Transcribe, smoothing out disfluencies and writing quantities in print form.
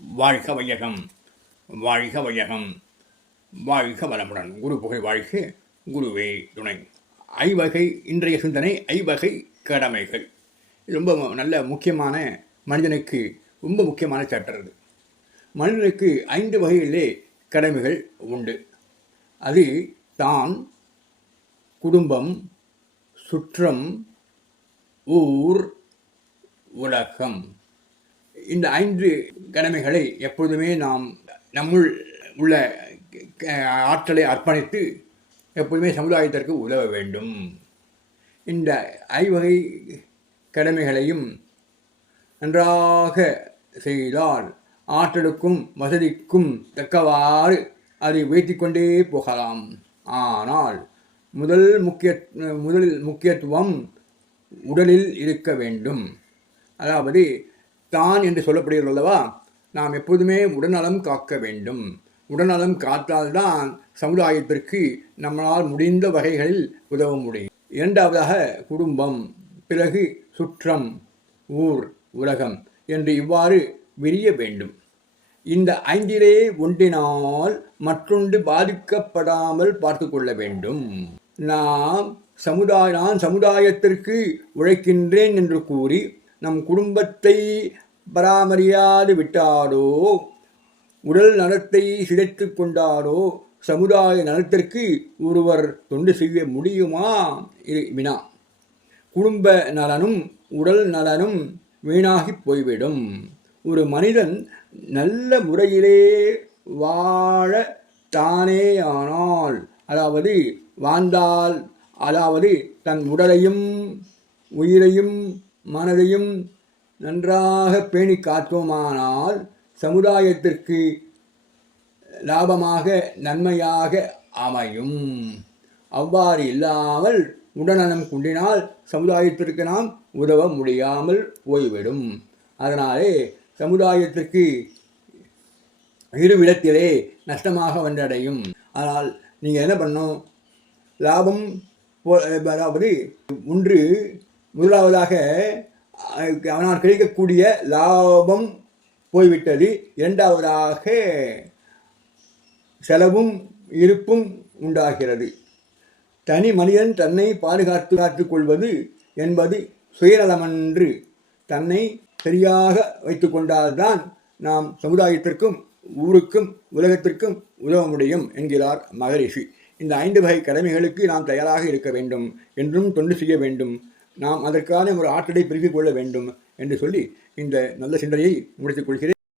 வாழ்க வையகம், வாழ்க வையகம், வாழ்க வளமுடன். குரு புகழ் வாழ்க, குருவே துணை. ஐவகை இன்றைய சிந்தனை. ஐவகை கடமைகள் ரொம்ப நல்ல முக்கியமான, மனிதனுக்கு ரொம்ப முக்கியமான சாப்டர் அது. மனிதனுக்கு 5 வகையிலே கடமைகள் உண்டு. அது தான், குடும்பம், சுற்றம், ஊர், உலகம். இந்த 5 கடமைகளை எப்பொழுதுமே நாம் நம்முள் உள்ள ஆற்றலை அர்ப்பணித்து எப்பொழுதுமே சமுதாயத்திற்கு உதவ வேண்டும். இந்த ஐவகை கடமைகளையும் நன்றாக செய்தால் ஆற்றலுக்கும் வசதிக்கும் தக்கவாறு அதை வைத்துக்கொண்டே போகலாம். ஆனால் முதல் முக்கியத்துவம் உடலில் இருக்க வேண்டும். அதாவது தான் என்று சொல்லப்படுகிறது அல்லவா, நாம் எப்போதுமே உடல்நலம் காக்க வேண்டும். உடல்நலம் காத்தால்தான் சமுதாயத்திற்கு நம்மளால் முடிந்த வகைகளில் உதவ முடியும். இரண்டாவதாக குடும்பம், பிறகு சுற்றம், ஊர், உலகம் என்று இவ்வாறு விரிய வேண்டும். இந்த 5 ஒன்றினால் மற்றொன்று பாதிக்கப்படாமல் பார்த்து கொள்ள வேண்டும். நான் சமுதாயத்திற்கு உழைக்கின்றேன் என்று கூறி நம் குடும்பத்தை பராமரியாது விட்டாலோ, உடல் நலத்தை சிதைத்து கொண்டாலோ சமுதாய நலத்திற்கு ஒருவர் தொண்டு செய்ய முடியுமா? வினா. குடும்ப நலனும் உடல் நலனும் வீணாகி போய்விடும். ஒரு மனிதன் நல்ல முறையிலே வாழ தானேயானால், வாழ்ந்தால், தன் உடலையும் உயிரையும் மனதையும் நன்றாக பேணி காத்தோமானால் சமுதாயத்திற்கு லாபமாக நன்மையாக அமையும். அவ்வாறு இல்லாமல் உடல்நலம் குன்றினால் சமுதாயத்திற்கு நாம் உதவ முடியாமல் போய்விடும். அதனாலே சமுதாயத்திற்கு இருவிடத்திலே நஷ்டமாக வந்தடையும். ஆனால் நீங்கள் என்ன பண்ணணும்? லாபம், முதலாவதாக அவனால் கிடைக்கக்கூடிய லாபம் போய்விட்டது. இரண்டாவதாக செலவும் இருப்பும் உண்டாகிறது. தனி மனிதன் தன்னை பாதுகாத்துக் கொள்வது என்பது சுயநலமன்று. தன்னை சரியாக வைத்து கொண்டால்தான் நாம் சமுதாயத்திற்கும் ஊருக்கும் உலகத்திற்கும் உதவ முடியும் என்கிறார் மகரிஷி. இந்த 5 வகை கடமைகளுக்கு நாம் தயாராக இருக்க வேண்டும், என்றும் தொண்டு செய்ய வேண்டும். நாம் அதற்கான ஒரு ஆற்றலை பெருக்கிக் கொள்ள வேண்டும் என்று சொல்லி இந்த நல்ல சிந்தனையை முடித்துக் கொள்கிறேன்.